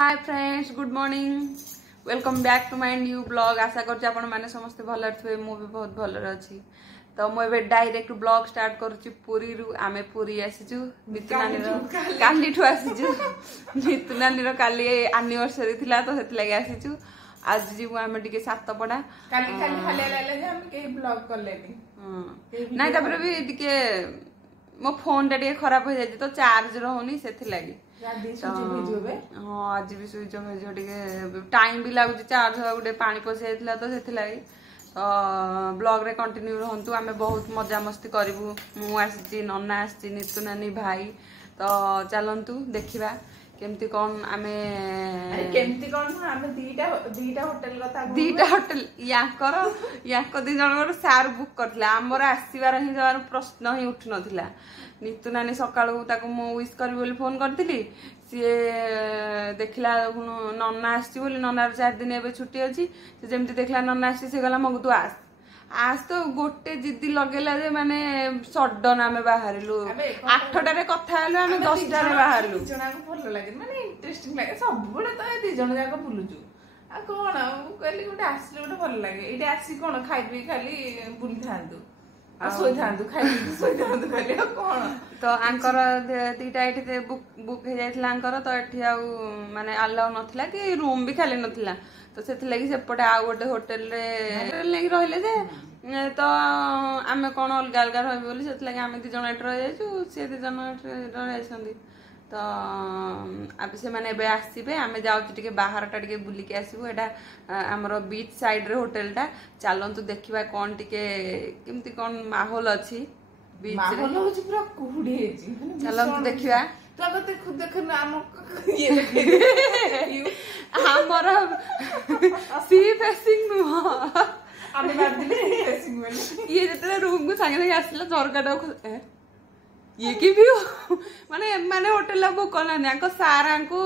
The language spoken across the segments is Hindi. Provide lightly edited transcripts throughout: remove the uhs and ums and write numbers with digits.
Hi friends, good morning, welcome back to my new blog. आशा करछि आपण माने समस्त भल थे, मु भी बहुत भल अछि। तो मु एबे डायरेक्ट ब्लॉग स्टार्ट करूछि पुरी रु। आमे पुरी आसीजु नितु नानी रो काली ठु आसीजु। नितु नानी रो काली एनिवर्सरी थिला तो सेत लागि आसीजु। आज जीव आमे टिके सातपड़ा काली काली खाले लाले जे हम के ब्लॉग करलेनी नाही तबरे भी टिके मो फोन टा टिके खराब हो जाय तो चार्ज रहउनी सेथि लागि। हाँ आज भी स्विच ऑफ है, टाइम भी लगुच चार्ज हवा गोटे पानी पशि जाइला तो से तो ब्लॉग रे कंटिन्यू रहंतु। आमे बहुत मजा मस्ती करिवु। मु आसी नन्ना आसी नितु नानी भाई तो चलंतु देखिबा केमती कौन आमे केमती कौन आमे दीटा होटल कथा दीटा होटल याको दी जण सार बुक करथिला। हमर आसीबार ही जवार प्रश्न ही उठ नथिला। नितु नानी सकाळू ताको मो विश करबी बोली फोन करथिली, सी देखला नन्ना आसी बोली नन्नार 4 दिन एबे छुट्टी अछि। से जेमती देखला नन्ना आसी से गला मगु तू आज तो गोटे जिद्दी लगेला जे माने सडन आमे बाहरिलु 8टा रे कथा हलो आमे 10टा रे बाहरिलु। जणा को भल लागे माने इंटरेस्टिंग लागे सब बडे तो ए दी जण जाक बुलुजु आ कोन कहली गोटे आसले गोटे भल लागे। एटे आसी कोन खाइ पी खाली बुली थांदु आ सोई थांदु खाइ पी सोई थांदु खाली कोन तो आंकर दीटा एठी बुक हे जाइतला आंकर तो एठी आ माने अलाउ नथिला कि रूम भी खाली नथिला। तो से लगी सेपटे आ गोटे होटेल रे रहिले जे तो आमे कौन अलग अलग रही बोली से लगे आमे 2 जण एट रही जाइछु, से 2 जण रही जाइछंदी। तो अब से माने एबे आसीबे आमे जाउछु टिके बाहर टा टिके बुली के आसीबो। एटा हमरो बीच साइड रे होटेल टा चलंतु देखिबा कोन टिके केमती कोन माहौल अछि बीच रे। माहौल होछि पूरा कुहुडी हेछि, चलंतु देखिबा। तो अब खुद देखन हम ये देखे हमर सी फेसिंग नु आमे बात दिले फेसिंग वाली ये जतले रूम को संगे संगे आसला झरकाटा ये की व्यू माने माने होटल ला बुक करना ने सारा को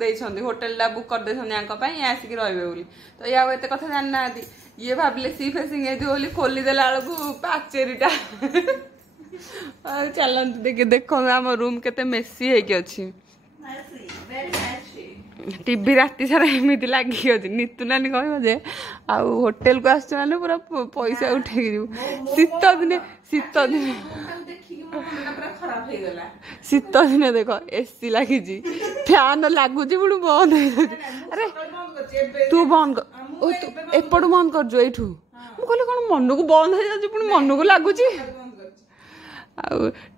देछंदी होटल ला बुक कर देछंदी आंको पई आसी कि रहबे बोली। तो या एते कथा जानना आदि ये भाबले सी फेसिंग ए बोली खोली देला अलगु पाचेरीटा चलंतु देखे देखो हम रूम केते मेसी है कि अछि। टीवी राति सारा एमती लगी अच्छी। नितु नानी कह जे आ होटेल को आस पूरा पैसा उठे शीत दिन देख एसी लगी फैन लगुच पुणी बंद हो। अरे तू बंद एपटू बंद कर एठू मुझे कौन मन को बंद हो जाए पुणी मन को लगुच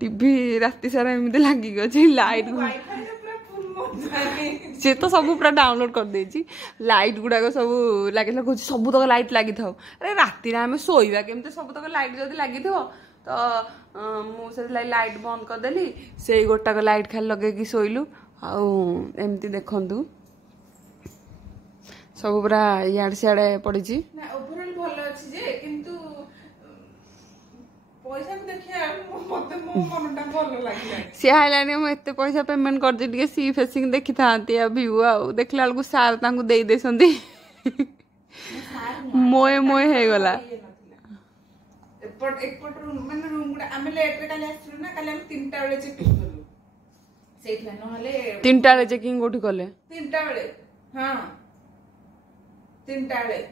टीवी राति सारा एमती लगी अच्छी। लाइट सी तो सब पूरा डाउनलोड कर देछि। लाइट गुड़ाक सब लगे सब तक लाइट लगी था। अरे राति आम शोवा केमती सब तक लाइट जब लगी तो मुझे लाइट बंद करदेली से गोटाक लाइट खाली लगे शोलु आमती देखु सब पूरा इाड़े सियाड़े पड़ी। सी हाइलानी मुझे पैसा पेमेंट कर दी सी फेसिंग देखी था व्यू देखला बेलू सार दे देसंदी मोए मोए हो गला। तीनटा बेले चेकिंग कोठी कले 3टा बेले हां 3टा बेले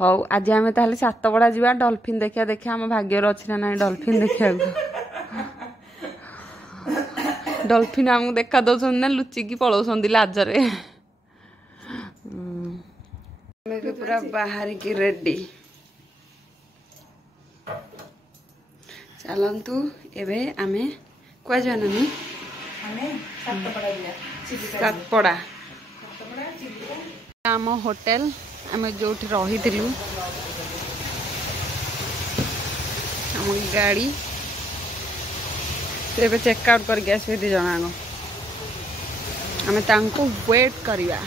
हौ आज आम ताले सातपड़ा जा डॉल्फिन देखा देखा आम भाग्य अच्छी ना डॉल्फिन देखा डॉल्फिन आमको देखा दौन ना लुचिकी पलाउं लाजरे पूरा बाहर की रेडी चलतु एबे आमे कुआ जा नानी सातपड़ा आम होटेल आम जो रही गाड़ी से चेकआउट करके आसबे 2 जण आम वेट करवा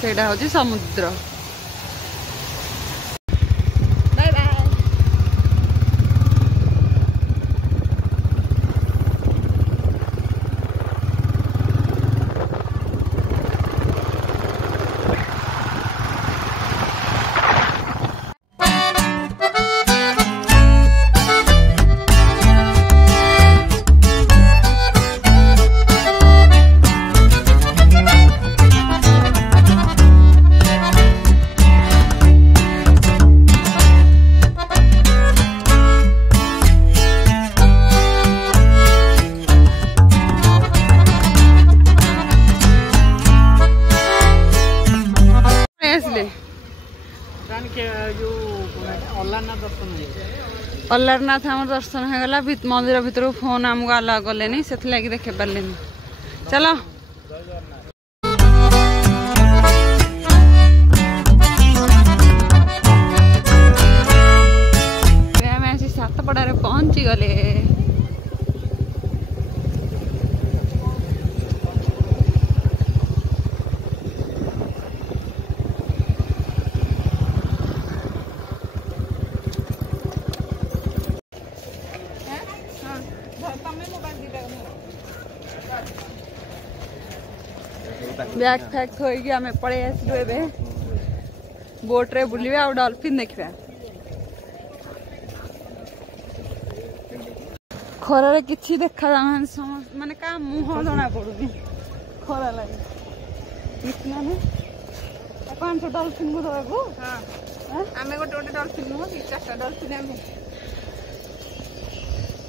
से हूँ समुद्र। अल्लारनाथ आम दर्शन होगला मंदिर भितर फोन आमको अलाउ कले से देखे पारे चलो सातपड़ा पहुंची गले बैग फैग थोड़ी आम पड़े आसलु ए बोट रे बुलवा और डॉल्फिन देखा खरारे किसी देखा माने का मुह जना पड़ुनी खरा लगे कौन सा डॉल्फिन को दबाकू आम गोटे गोटे डॉल्फिन नुह कि 4टा डॉल्फिन आम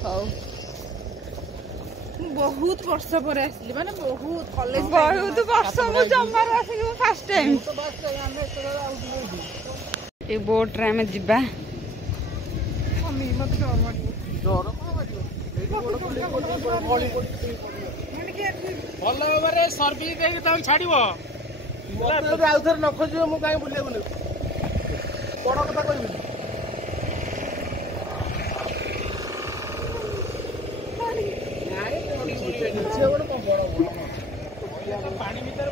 हौ बहुत वर्ष पर आसली माने बहुत कॉलेज बहुत वर्ष मु जमार आसी फर्स्ट टाइम ए बोट रे में जिबा मम्मी मत डर भल भाव सर्विस छाड़ आउ थे न खोज मुझे कहीं बुले बड़ कथा कह पानी भीतर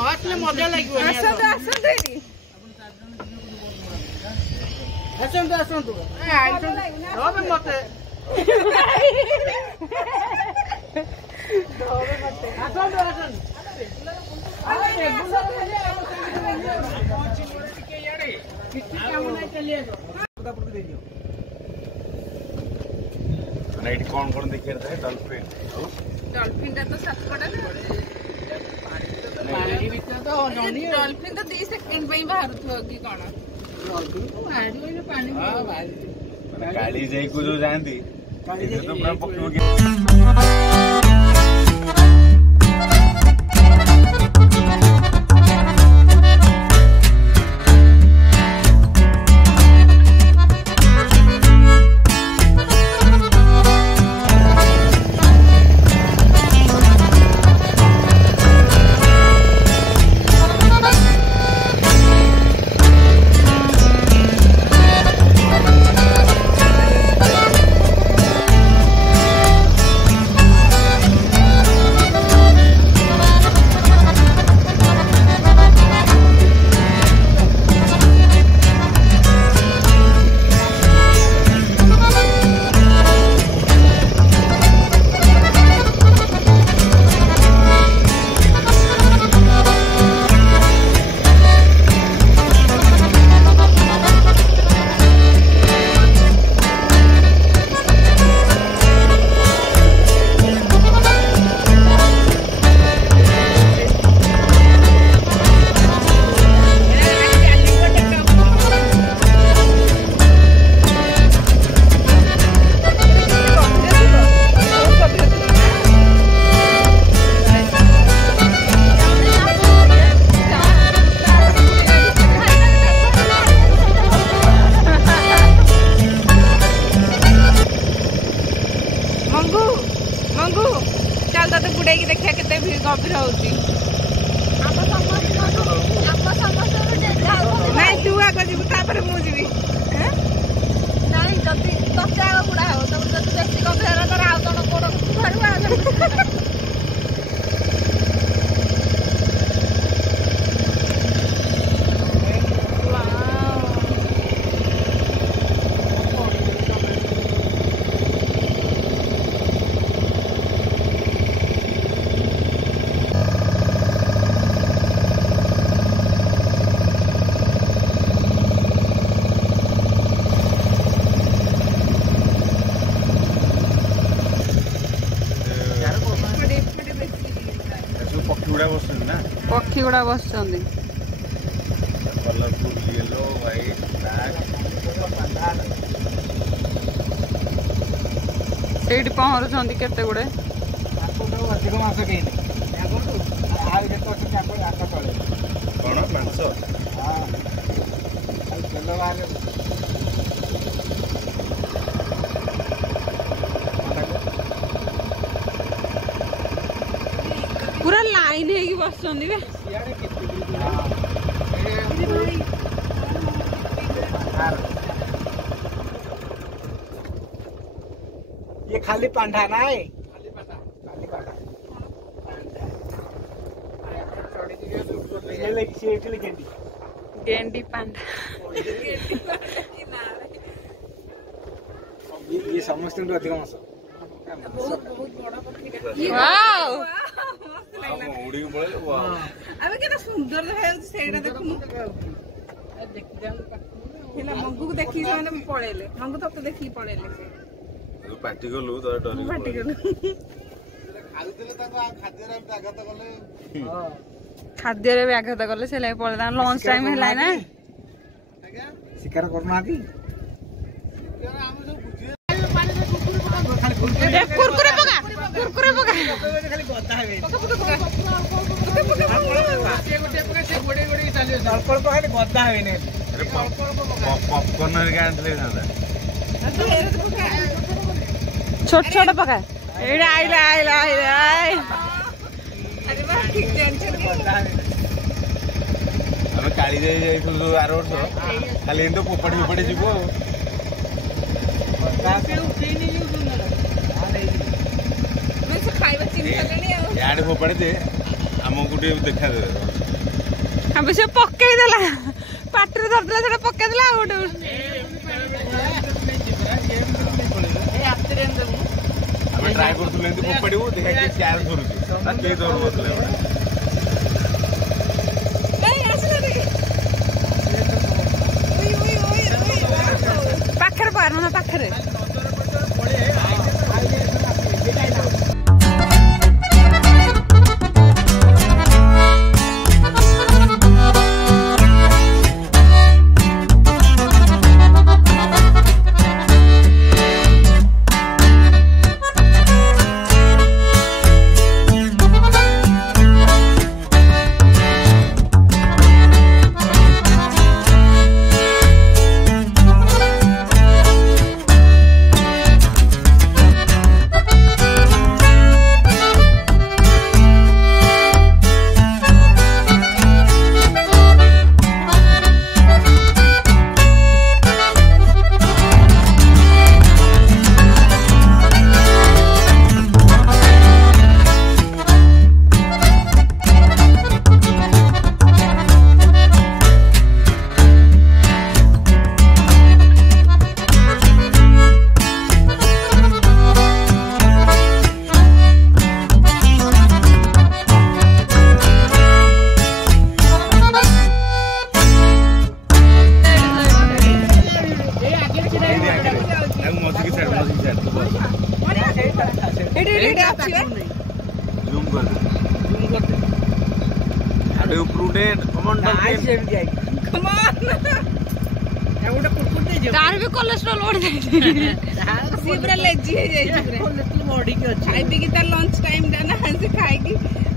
नसले मजा लगे मत कौन देखिए डॉल्फिन डॉल्फिन तो सातपड़ा डॉल्फिन तो 2 सेकंड पे बाहर कि कौन गाड़ी जाई को जो जानती तो पूरा पक्का गभीर होची नहीं तू आगे जीव तापर मु जीवी नहीं जदी तसे आगे बुढ़ा हो तब जदी बेसी गभीर तर आउ जण कोड भाड़ुआ पक्षी गुड़ा बस कलरफुल येलो व्हाइट ब्लैक ଏଇଠି ପହଁରୁଛନ୍ତି କେତେ ଗୁଡେ। ଅଧିକ ମାଂସ କେହି ଆଉ ଯେତେ ଅଛନ୍ତି ଆଗ ତଳେ କଣ ମାଂସ ହଁ ତେଲ ବାହାରେ ପୁରା ଲାଇନ ହେଇକି ବସୁଛନ୍ତି ବେ। ये खाली पांढा नाही गेंडी पांडा ये समस्त अधिक मांस वाओ ଉଡ଼ିକି ପଳେଇଲେ ଆମେ କେତେ ସୁନ୍ଦର ଦେଖାଯାଉଛି ସେଇଟା ଦେଖୁନୁ। ହେଲା ମଙ୍ଗୁକୁ ଦେଖିକି ସେମାନେ ପଳେଇଲେ, ମଙ୍ଗୁ ତତେ ଦେଖିକି ପଳେଇଲେ। ପାଟି ଗଲୁ ତ ଡରି ପାଟିଗଲୁ ଖାଦ୍ୟରେ ବି ଆଘାତ କଲେ ସେ ଲାଗି ପଳେଇଲା। ଲଞ୍ଚ ଟାଇମ ହେଲା ନା ଶିକାର କରୁନାହାନ୍ତି କୁରକୁରେ ପକା କୁରକୁରେ ପକା ଗଦା ହେବେନି ପପକର୍ଣ୍ଣ ହେରିକା ଆଣିଥିଲେ ଛୋଟ ଛୋଟ ପକା। ଏଇଟା ଆଇଲା ଆଇଲା ଆଇଲା ଆମେ କାଳି ଯାଇଥିଲୁ ଆର ବର୍ଷ ଖାଲି ଏମିତି ଫୋପାଡ଼ି ଫୋପାଡ଼ି ଯିବୁ ଆଉ ଖାଇବା ଚିନ୍ତା ଇଆଡେ ଫୋପାଡ଼ି ଦେ ଆମକୁ ଟିକେ ଦେଖାଦେବେ। ଆମେ ସେ ପକେଇଦେଲା ପାଟିରେ ଧରିଥିଲା ସେଟା ପକେଇଦେଲା ଆଉ ଗୋଟେ ଆମେ ଟ୍ରାଏ କରୁଥିଲୁ ଏମିତି ଫୋପାଡ଼ିବୁ ଦେଖା କିଏ କ୍ୟାର ଧରୁଛି ନା କେହି ଧରୁନଥିଲେ ପାଖରେ ପାର ନା ପାଖରେ तार भी कोलेस्ट्रॉल बढ़ जाए पूरा लेजी हो जाए कोलेस्ट्रॉल बॉडी के अछि खाई पी के तार लंच टाइम दा ना से खाई की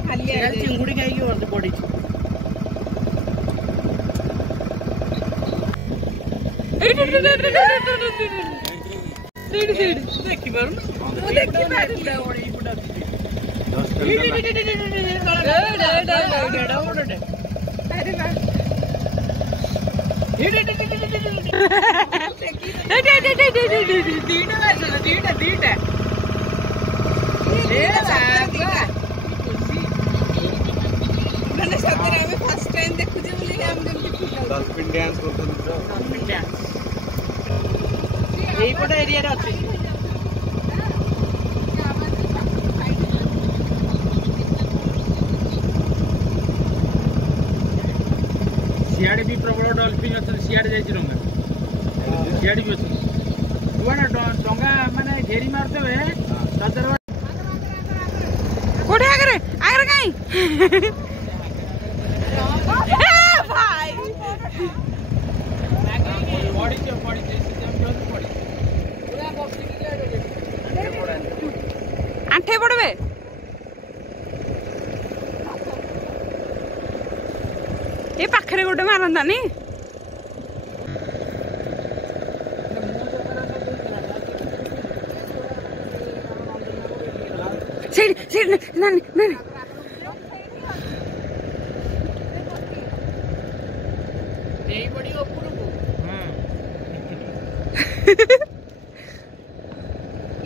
खाली आ चिंगुड़ी खाई की बॉडी देखि बारू देखि बारू अरे वाह सियाड़े भी प्रबल डॉल्फिन अच्छे सियाड़े जाइए डंगा सियाड़े भी अच्छे डंगा माने घेरी मारते कोठे आगरे कहीं भाई ଉଠେଇ ପଡବେ ଏ ପାଖରେ ଗୋଟେ ମାରନ୍ତାନି ସେଇଠି ସେଇଠି ନାନୀ ନାନୀ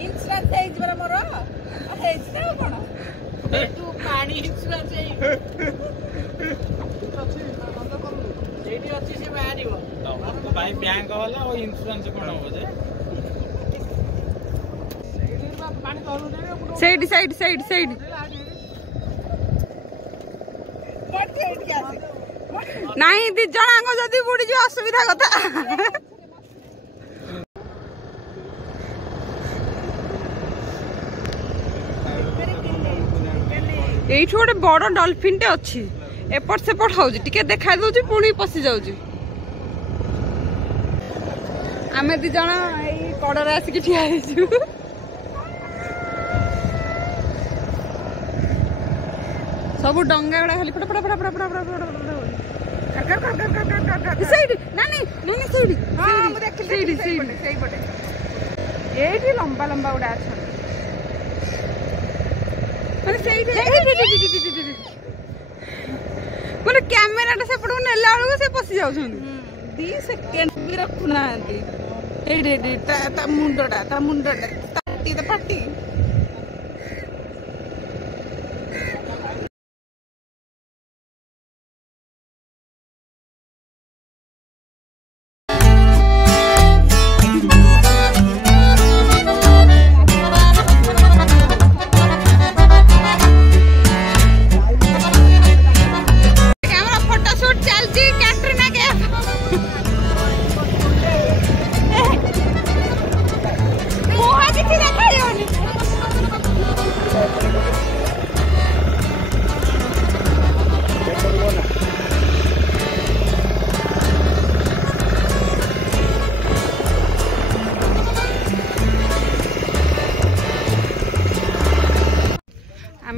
ଇନ୍ସୁରାନ୍ସ ହେଇଛି ପରା ମୋର ହେଇଛି ନା କଣ ପାଣି ଇନ୍ସୁରାନ୍ସ ସେଇଠି ଅଛି ସେ ବାହାରିବ ଭାଇ ବ୍ୟାଙ୍କ ଗଲା ଆଉ ଇନ୍ସୁରାନ୍ସ କଣ ହବ ଯେ ସେଇଠି ସେଇଠି ସେଇଠି ସେଇଠି ନାଇଁ ଦି ଜଣଙ୍କ ଯଦି ବୁଡିଯିବ ଅସୁବିଧା କଥା ଏଇଠି ଗୋଟେ ବଡ ଡଲଫିନ ଟେ ଅଛି ଏପଟ ସେପଟ ହଉଛି ଟିକେ ଦେଖା ଦଉଛି ପୁଣି ପଶି ଯାଉଛି ଆମେ ଦି ଜଣ ଏଇ କଡରେ ଆସିକି ଠିଆ ହେଇଛୁ ସବୁ ଡଙ୍ଗା ଗୁଡା ଖାଲି ଫଟା ଫଟା ଫଟା ଫଟା ଫଟା ଫଟା ସେଇଠି ନାନୀ ନାନୀ ସେଇଠି ସେଇଠି ସେଇପଟେ ଏଇଠି ଲମ୍ବା ଲମ୍ବା ଗୁଡା ଅଛନ୍ତି ମାନେ ସେଇଠି ମାନେ କ୍ୟାମେରାଟା ସେପଟକୁ ନେଲା ବେଳକୁ ସେ ପଶି ଯାଉଛନ୍ତି 2 ସେକେଣ୍ଡ ବି ରଖୁନାହାନ୍ତି ଏଇଠି ତା ମୁଣ୍ଡଟା ତା ପାଟି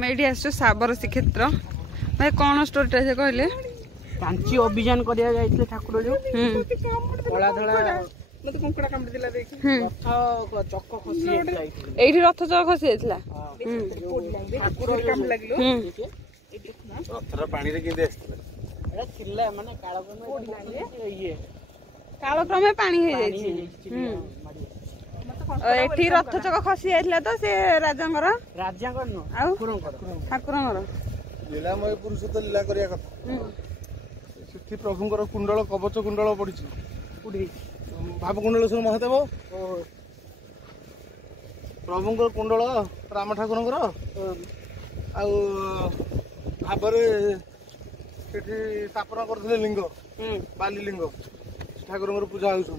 एठी आसो साबर श्रीक्षेत्र भाई कौन स्टोरीटा से कहले कांची अभियान करिया जाइतले ठाकुर जो कला धला मते कंकड़ा कामडी दिला देखि रथ चक्क खसी जाइतले एठी रथ चक्क खसी जाइतला ठाकुर काम लागलो रथरा पानी रे किंदे आस्तले एटा थिला माने काळक्रमे ये कालक्रमे पानी हे जाइछि एठी रथ चक्क खसी जाइतला तो से राजांगर नो ठाकुरंगर लीलामय पुरुष तो लीला करिया कथा सेठी प्रभुंकर कुंडल कवच कुंडल पड़िछि पुडी भाव कुंडलेश्वर महादेव प्रभुंकर कुंडल राम ठाकुरंकर आउ भाबरे सेठी स्थापना करथिले लिंग बाली लिंग ठाकुरंकर पूजा होउछन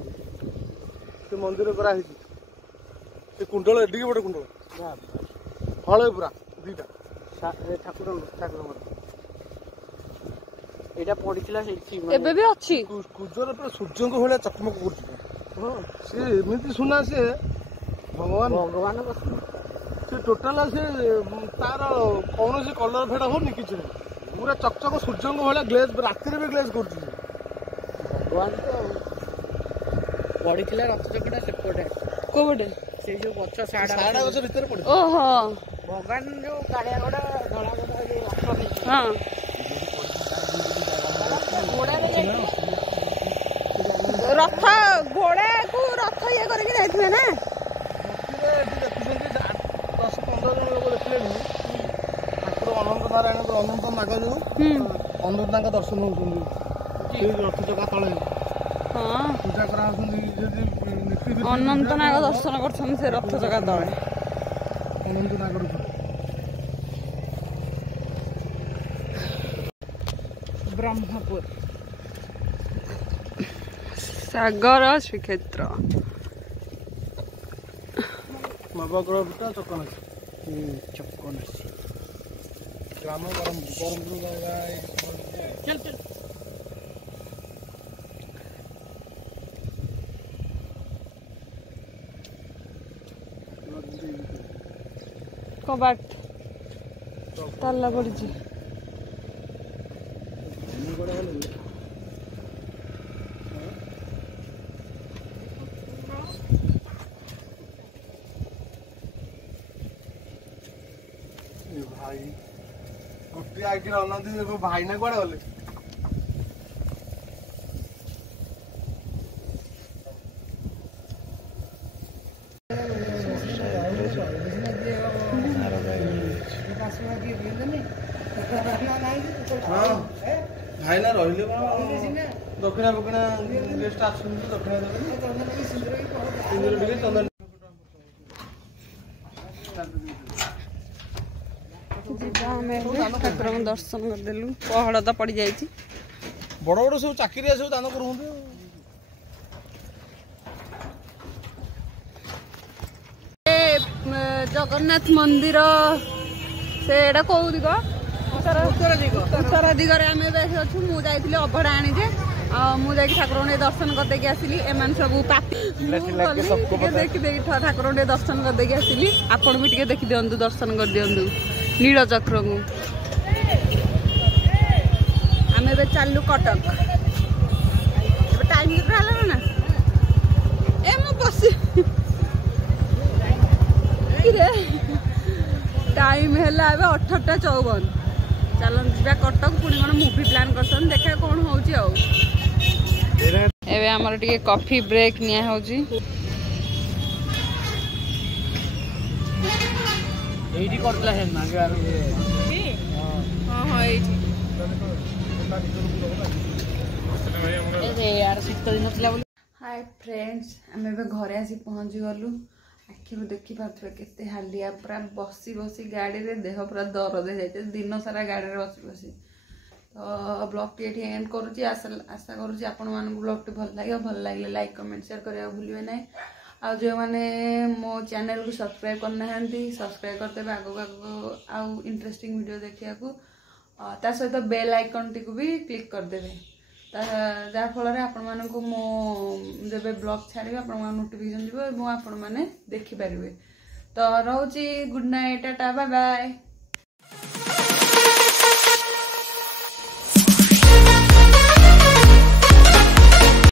से मंदिर करा हिछि से कुंडल एडी बड़ कुंडल हळे पूरा दीटा ठाकुर एटा पडितला सेठी एबे भी अछि कुजर पर सूर्य को होले चकमक करछि से एमिति सुना से भगवान से टोटल से तार कौन से कलर फेड होनी किछ पूरा चकचक सूर्य को होले ग्लेज राति रे भी ग्लेज करछि भगवान तो पडितला रथ चकटा सेपटे कोबडे से जो पछ साडा गछ भीतर पड़ि ओहो भगवान जो कालिया गोडा धळा गोडा जे रथ हां रथ घोड़ा को रथ ये करके जाइथिबे ना 10-15 जन लोग देखले ठाकुर अनंत नारायण को अनंत नाग जो अनंत नाग दर्शन होउछन रथ चका तळे हां पूजा करा होउछन अनंत नाग दर्शन करछन से रथ चका तळे अनंत नाग ब्रह्मपुर सागर श्रीक्षेत्र नवग्रह पिता चकनासी चक्कनासी ग्राम परमपुर चल चल कबाट ताला पड़ी भाई गोटे आगे अनादी भाई ना कड़े गले हाँ भाई ना रही दक्षिणा फक्षिणा गेस्ट आसुन दक्षिणा देवे चंदन ठाकुर दर्शन करदेलु पहड़ तो पड़ जाए बड़ बड़ सब चाकरिया सब दान कर जगन्नाथ मंदिर से कौ दिग उत्तर दिगरे आम अच्छु मुझे अभड़ा आनीजे मुझे ठाकुर दर्शन करदेकी आसली एम सब देखी ठाकुर दर्शन करदेकी आसली आपण भी देखी दिंतु दर्शन कर दिंतु नीलचक्र को आम ए चलु कटक टाइम केते ना ए मो बस टाइम है 18:54 चलन जा कटक पुणी मन मूवी प्लान करसन देखा कौन होची आ एबे हमर टिके कॉफी ब्रेक निया होची एडी करतला है ना यार हां हां एडी ए यार शीत दिन थला बोली हाय फ्रेंड्स हमें बे घरे आसी पहुंच गलु आखिर देखी पारे केते हालिया पूरा बसी बसी गाड़ी रे देह पूरा दर्द हो जाए दिन सारा गाड़ी रे बसी बसी तो ब्लॉग टी एठी एंड करूची आशा करूची आपण मान ब्लॉग टी भल लगे लाइक कमेंट शेयर करिया भूलिबे नै आ जो माने मो चैनल को सब्सक्राइब करना हंती सब्सक्राइब करते आगो आउ इंटरेस्टिंग वीडियो देखिया को ता सहित बेल आइकन टी को भी क्लिक कर देबे जार फल आपण मानक मो जब ब्लॉग छाड़े आपण नोटिफिकेशन जीव और आपण मैंने देखिपारे तो रोची good night tata bye bye.